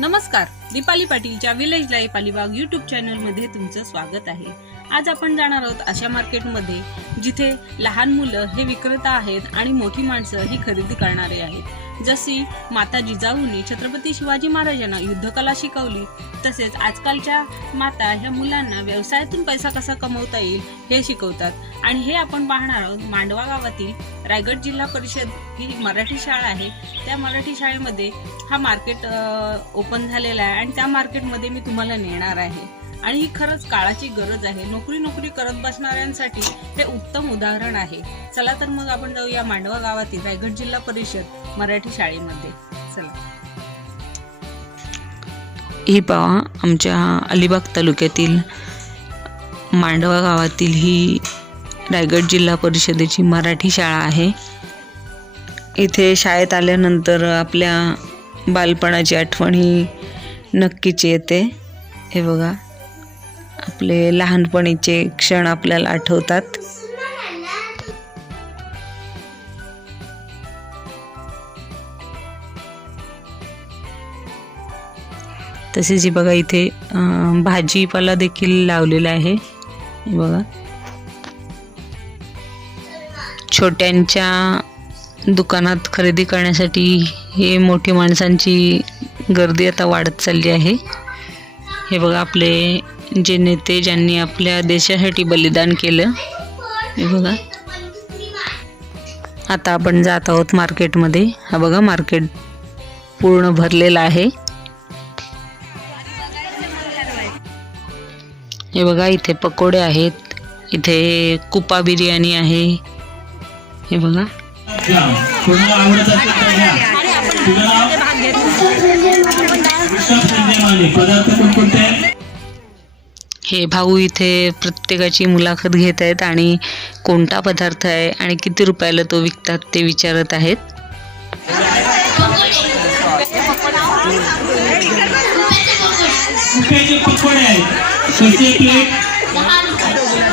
नमस्कार, दीपाली पाटीलच्या village life Alibag YouTube चॅनलमध्ये तुमचं स्वागत आहे। आज आपण जाणार आहोत अशा मार्केटमध्ये जिथे लहान मुलं हे विक्रेता आहेत आणि मोठी माणसं ही खरेदी करणारे आहेत। जशी माता जिजाऊंनी छत्रपती शिवाजी महाराजांना युद्धकला शिकवली, तसेच आजकालच्या माता ह्या मुलांना व्यवसायातून पैसा कसा कमवता येईल हे शिकवतात। आणि हे आपण पाहणार आहोत मांडवा गावातील रायगड जिल्हा परिषद ही मराठी शाळा आहे। त्या मराठी शाळेमध्ये हा मार्केट ओपन झालेला आहे आणि त्या मार्केटमध्ये मी तुम्हाला नेणार आहे। आणि ही खरंच काळाची गरज आहे। नोकरी करत बसणाऱ्यांसाठी हे उत्तम उदाहरण आहे। चला तर मग आपण जाऊया मांडवा गावातील रायगड जिल्हा परिषद मराठी शाळेमध्ये। चला। ही पहा, आमच्या अलिबाग तालुक्यातील मांडवा गावातील ही रायगड जिल्हा परिषदेची मराठी शाळा आहे। इथे शाळेत आल्यानंतर आपल्या बालपणाची आठवण ही नक्कीच येते। हे बघा, आपले लहानपणीचे क्षण आपल्याला आठवतात। तसेच ही बघा, इथे भाजीपाला देखील लावलेला आहे। हे बघा, छोट्यांच्या दुकानात खरेदी करण्यासाठी हे मोठी माणसांची गर्दी आता वाढत चालली आहे। हे बघा, आपले जे नेते ज्यांनी आपल्या देशासाठी बलिदान केलं, हे बघा। आता आपण जात आहोत मार्केटमध्ये। हा बघा, मार्केट पूर्ण भरलेलं आहे। हे बघा, इथे पकोडे आहेत, इथे कुपा बिर्याणी आहे। हे बघा, हे भाऊ इथे प्रत्येकाची मुलाखत घेत आहेत आणि कोणता पदार्थ आहे आणि किती रुपयाला तो विकतात ते विचारत आहेत। पकोडे आहेत, कसे प्लेट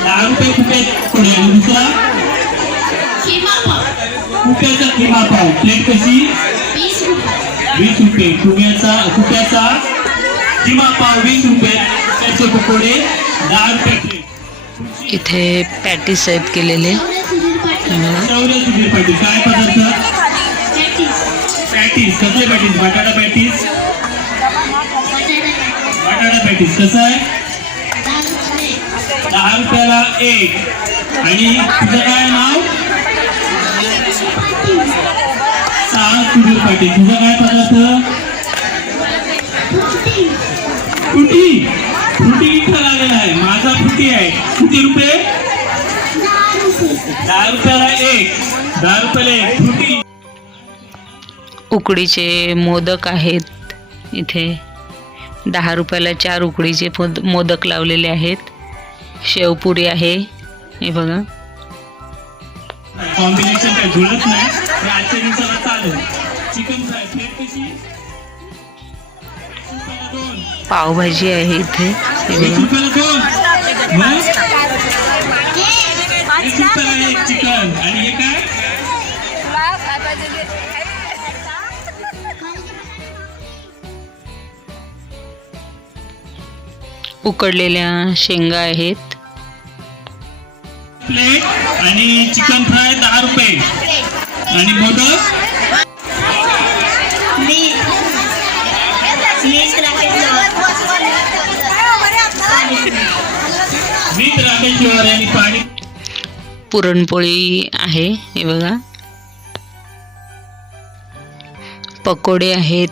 10 रुपये पकोडे। दुसरा कुक्याचा खिमा पाव, प्लेट कशी 20 रुपये। कुक्याचा खिमा पाव 20 रुपये। कुक्याचे पकोडे 10 रुपये प्लेट। इथे पॅटीस आहेत केलेले। पॅटीस काय पदार्थ? पॅटीस कसले पॅटीस? बटाटा पॅटीस। बटाटा पॅटीस कसं आहे? 10 रुपयाला एक। आणि तुझं काय नाव? सांग तुझं पॅटीस। तुझं काय पदार्थ? फ्रुटी। फ्रुटी इथं आलेला आहे, माझा फ्रुटी आहे। किती रुपये? 10 रुपयाला एक। 10 रुपयाला एक फ्रुटी। उकडीचे मोदक आहेत, इथे 10 रुपयाला 4 उकडीचे मोदक लावलेले आहेत। शेवपुरी आहे, हे बघा। कॉम्बिनेशन काय जुळत नाही, हे आजच्या दिवसाला चालेल। चिकन फ्राय प्लेट कशी? पावभाजी आहे इथे, हे बघा। 20 रुपयाला 2। मग 20 रुपयाला एक चिकन। आणि हे काय? उकडलेल्या शेंगा आहेत। प्लेट आणि चिकन फ्राय 10 रुपये। आणि मोदक मीठ राखेश्वर आणि पाणी। पुरणपोळी आहे, हे बघा। पकोडे आहेत,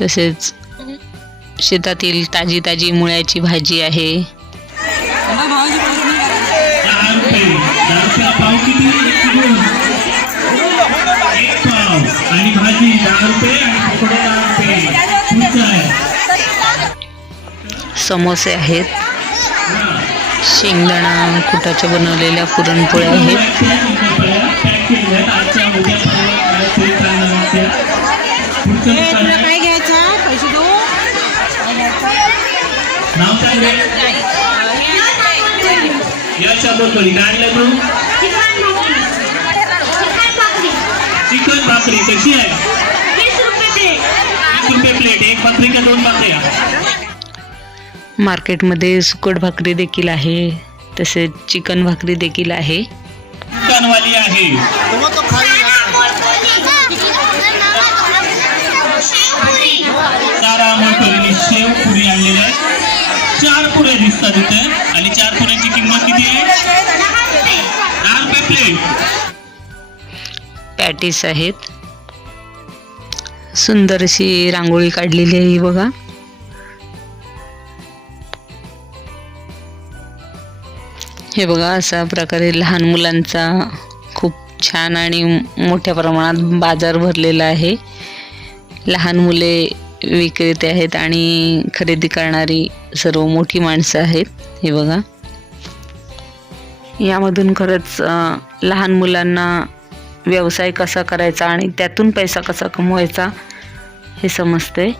तसेच शेतातील ताजी मुळ्याची भाजी आहे। 10 रुपये। 10 रुपयाला पाव किती? एक पाव। आणि भाजी 10 रुपये आणि पकोडे 10 रुपये। पुढचं आहे समोसे आहेत, शेंगदाणा कुटाच्या बनवलेल्या पुरणपोळ्या आहेत। काय घ्यायचं? पैसे देऊ? नाव सांग रे। या बोलतोय काय आणलं तू? चिकन भाकरी कशी आहे? 20 रुपये प्लेट। मार्केटमध्ये सुकट भाकरी देखील आहे, तसेच चिकन भाकरी देखील आहे. दुकानवाली आहे. सारा मोठीने शेव पुरी आणलेल्या आहेत. 4 पुऱ्या दिसतात इथे आणि 4 पुऱ्यांची किंमत किती आहे? 10 रुपये प्लेट. पॅटीस आहेत. सुंदर अशी रांगोळी काढलेली आहे बघा. हे बघा, अशा प्रकारे लहान मुलांचा खूप छान आणि मोठ्या प्रमाणात बाजार भरलेला आहे. लहान मुले विक्रेते आहेत आणि खरेदी करणारी सर्व मोठी माणसं आहेत. हे बघा, यामधून खरंच लहान मुलांना व्यवसाय कसा करायचा आणि त्यातून पैसा कसा कमवायचा हे समजते.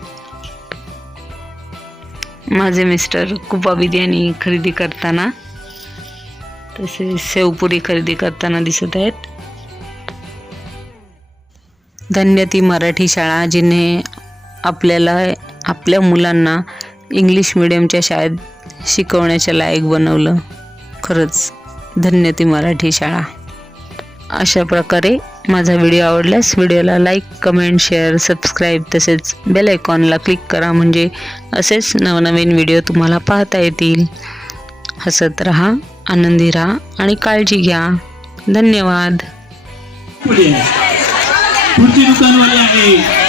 माझे मिस्टर कुपा बिर्याणी खरेदी करताना, तसेच शेवपुरी खरेदी करताना दिसत आहेत. धन्य ती मराठी शाळा जिने आपल्याला आपल्या मुलांना इंग्लिश मिडियमच्या शाळेत शिकवण्याच्या लायक बनवलं. खरंच धन्य ती मराठी शाळा. अशा प्रकारे माझा व्हिडिओ आवडल्यास व्हिडिओला लाईक, कमेंट, शेअर, सबस्क्राईब तसेच बेल आयकॉनला क्लिक करा, म्हणजे असेच नवनवीन व्हिडिओ तुम्हाला पाहता येतील. हसत राहा, आनंदी राहा आणि काळजी घ्या. धन्यवाद. पुढची दुकानवाली आहे.